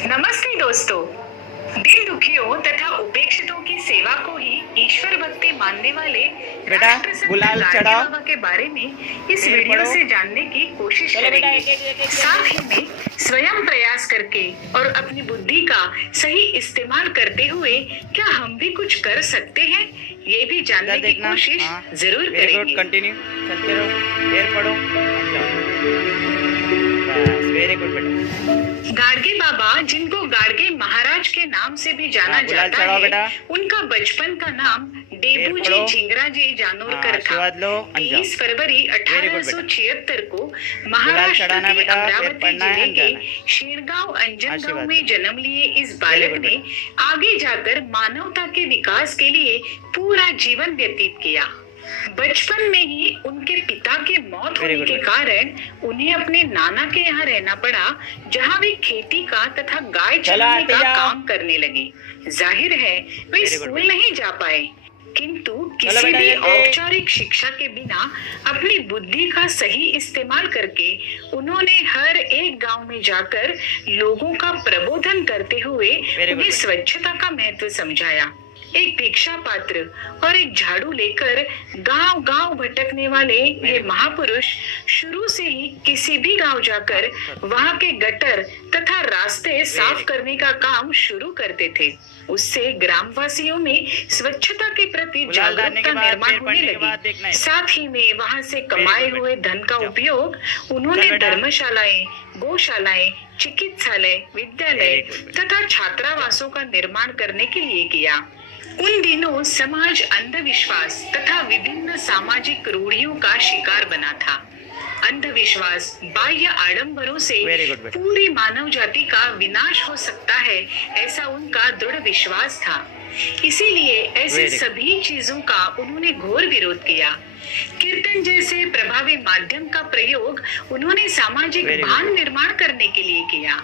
नमस्ते दोस्तों। दिल दुखियों तथा उपेक्षितों की सेवा को ही ईश्वर भक्ति मानने वाले बेटा राष्ट्रसंत गुलाल गाडगे चढ़ाओ। बाबा के बारे में इस पेड़ वीडियो पढ़ो। से जानने की कोशिश चलो बेटा, करेंगे। एक साथ ही में स्वयं प्रयास करके और अपनी बुद्धि का सही इस्तेमाल करते हुए क्या हम भी कुछ कर सकते हैं, ये भी जानने की कोशिश जरूर करेंगे। कंटिन्यू चलते रहो, पेड़ पढ़ो। बस वेरी गुड बेटा। गाडगे बाबा, जिनको गाडगे महाराज के नाम से भी जाना जाता है, उनका बचपन का नाम डेबूजी झिंगराजी जानोरकर था। 23 फरवरी 1876 को महाराष्ट्र के अमरावती जिले के शेरगांव अंजनगांव में जन्म लिए इस बालक ने आगे जाकर मानवता के विकास के लिए पूरा जीवन व्यतीत किया। बचपन में ही उनके पिता के मौत होने के कारण उन्हें अपने नाना के यहाँ रहना पड़ा, जहाँ वे खेती का तथा गाय चराने का काम करने लगे। जाहिर है वे स्कूल नहीं जा पाए, किंतु किसी भी औपचारिक शिक्षा के बिना अपनी बुद्धि का सही इस्तेमाल करके उन्होंने हर एक गांव में जाकर लोगों का प्रबोधन करते हुए उन्हें स्वच्छता का महत्व समझाया। एक भिक्षा पात्र और एक झाड़ू लेकर गांव गांव भटकने वाले ये महापुरुष शुरू से ही किसी भी गांव जाकर वहां के गटर तथा रास्ते साफ करने का काम शुरू करते थे। उससे ग्रामवासियों में स्वच्छता के प्रति जागरूकता निर्माण होने लगी। साथ ही में वहां से कमाए हुए धन का उपयोग उन्होंने धर्मशालाएं, गौशालाएं, चिकित्सालय, विद्यालय तथा छात्रावासों का निर्माण करने के लिए किया। उन दिनों समाज अंधविश्वास तथा विभिन्न सामाजिक रूढ़ियों का शिकार बना था। अंधविश्वास, बाह्य आडंबरों से पूरी मानव जाति का विनाश हो सकता है, ऐसा उनका दृढ़ विश्वास था। इसीलिए ऐसी सभी चीजों का उन्होंने घोर विरोध किया। कीर्तन जैसे प्रभावी माध्यम का प्रयोग उन्होंने सामाजिक भान निर्माण करने के लिए किया।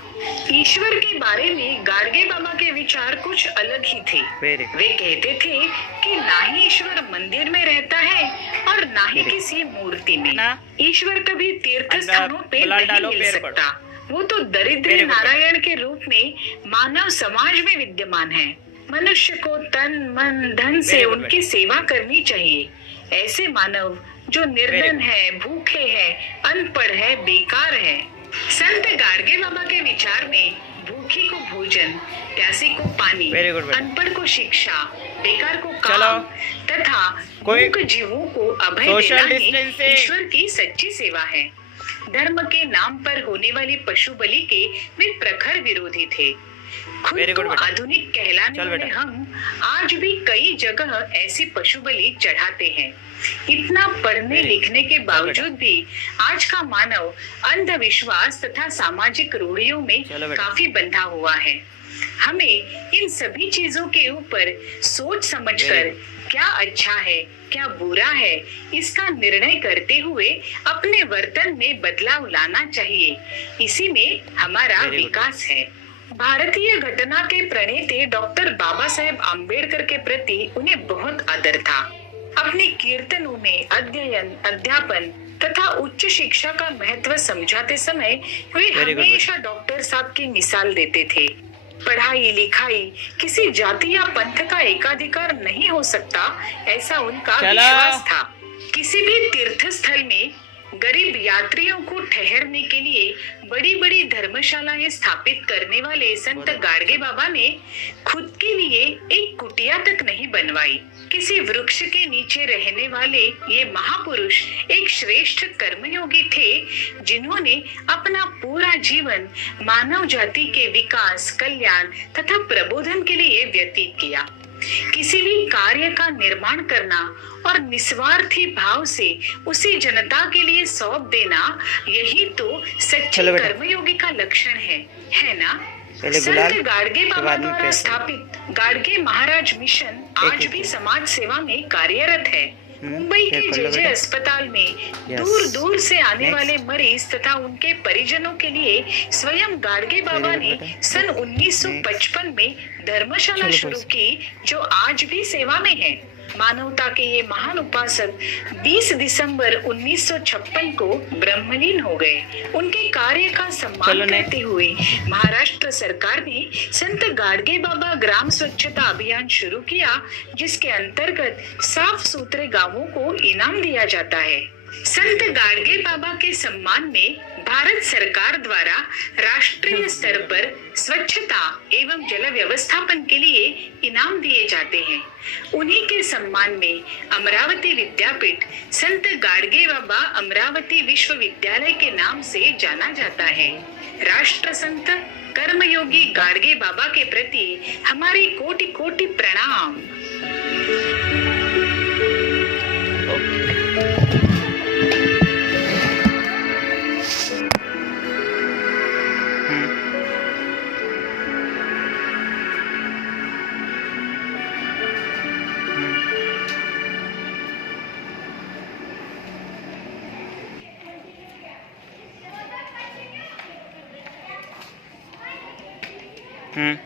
ईश्वर के बारे में गाडगे बाबा के विचार कुछ अलग ही थे। वे कहते थे कि ना ही ईश्वर मंदिर में रहता है और ना ही किसी मूर्ति में। ईश्वर कभी तीर्थ स्थानों पे नहीं मिल सकता, वो तो दरिद्र नारायण के रूप में मानव समाज में विद्यमान है। मनुष्य को तन मन धन से उनकी सेवा करनी चाहिए। ऐसे मानव जो निर्धन है, भूखे हैं, अनपढ़ है, बेकार है। संत गाडगे बाबा के विचार में भूखे को भोजन, प्यासे को पानी, अनपढ़ को शिक्षा, बेकार को काम तथा मूक जीवों को अभय देना ही ईश्वर की सच्ची सेवा है। धर्म के नाम पर होने वाली पशु बलि के वे प्रखर विरोधी थे। खुद को आधुनिक कहलाने वाले हम आज भी कई जगह ऐसी पशु बलि चढ़ाते हैं। इतना पढ़ने लिखने के बावजूद भी आज का मानव अंधविश्वास तथा सामाजिक रूढ़ियों में काफी बंधा हुआ है। हमें इन सभी चीजों के ऊपर सोच समझकर क्या अच्छा है, क्या बुरा है, इसका निर्णय करते हुए अपने वर्तन में बदलाव लाना चाहिए। इसी में हमारा विकास है। भारतीय घटना के प्रणेता डॉक्टर बाबा साहेब आम्बेडकर के प्रति उन्हें बहुत आदर था। अपने कीर्तनों में अध्ययन, अध्यापन तथा उच्च शिक्षा का महत्व समझाते समय वे हमेशा डॉक्टर साहब की मिसाल देते थे। पढ़ाई लिखाई किसी जाति या पंथ का एकाधिकार नहीं हो सकता, ऐसा उनका विश्वास था। किसी भी तीर्थ स्थल में गरीब यात्रियों को ठहरने के लिए बड़ी बड़ी धर्मशालाएं स्थापित करने वाले संत गाडगे बाबा ने खुद के लिए एक कुटिया तक नहीं बनवाई। किसी वृक्ष के नीचे रहने वाले ये महापुरुष एक श्रेष्ठ कर्मयोगी थे, जिन्होंने अपना पूरा जीवन मानव जाति के विकास, कल्याण तथा प्रबोधन के लिए व्यतीत किया। किसी भी कार्य का निर्माण करना और निस्वार्थी भाव से उसी जनता के लिए सौंप देना, यही तो सच्चे कर्मयोगी का लक्षण है ना? संत गाडगे बाबा द्वारा स्थापित गाडगे महाराज मिशन आज भी समाज सेवा में कार्यरत है। मुंबई के जे अस्पताल में दूर दूर से आने वाले मरीज तथा उनके परिजनों के लिए स्वयं गाडगे बाबा ने सन 1955 में धर्मशाला शुरू की, जो आज भी सेवा में है। मानवता के ये महान उपासक 20 दिसंबर 1956 को ब्रह्मलीन हो गए। उनके कार्य का सम्मान करते हुए महाराष्ट्र सरकार ने संत गाडगे बाबा ग्राम स्वच्छता अभियान शुरू किया, जिसके अंतर्गत साफ सुथरे गांवों को इनाम दिया जाता है। संत गाडगे बाबा के सम्मान में भारत सरकार द्वारा राष्ट्रीय स्तर पर स्वच्छता एवं जल व्यवस्थापन के लिए इनाम दिए जाते हैं। उन्हीं के सम्मान में अमरावती विद्यापीठ संत गाडगे बाबा अमरावती विश्वविद्यालय के नाम से जाना जाता है। राष्ट्र संत कर्मयोगी गाडगे बाबा के प्रति हमारे कोटि कोटि प्रणाम। हम्म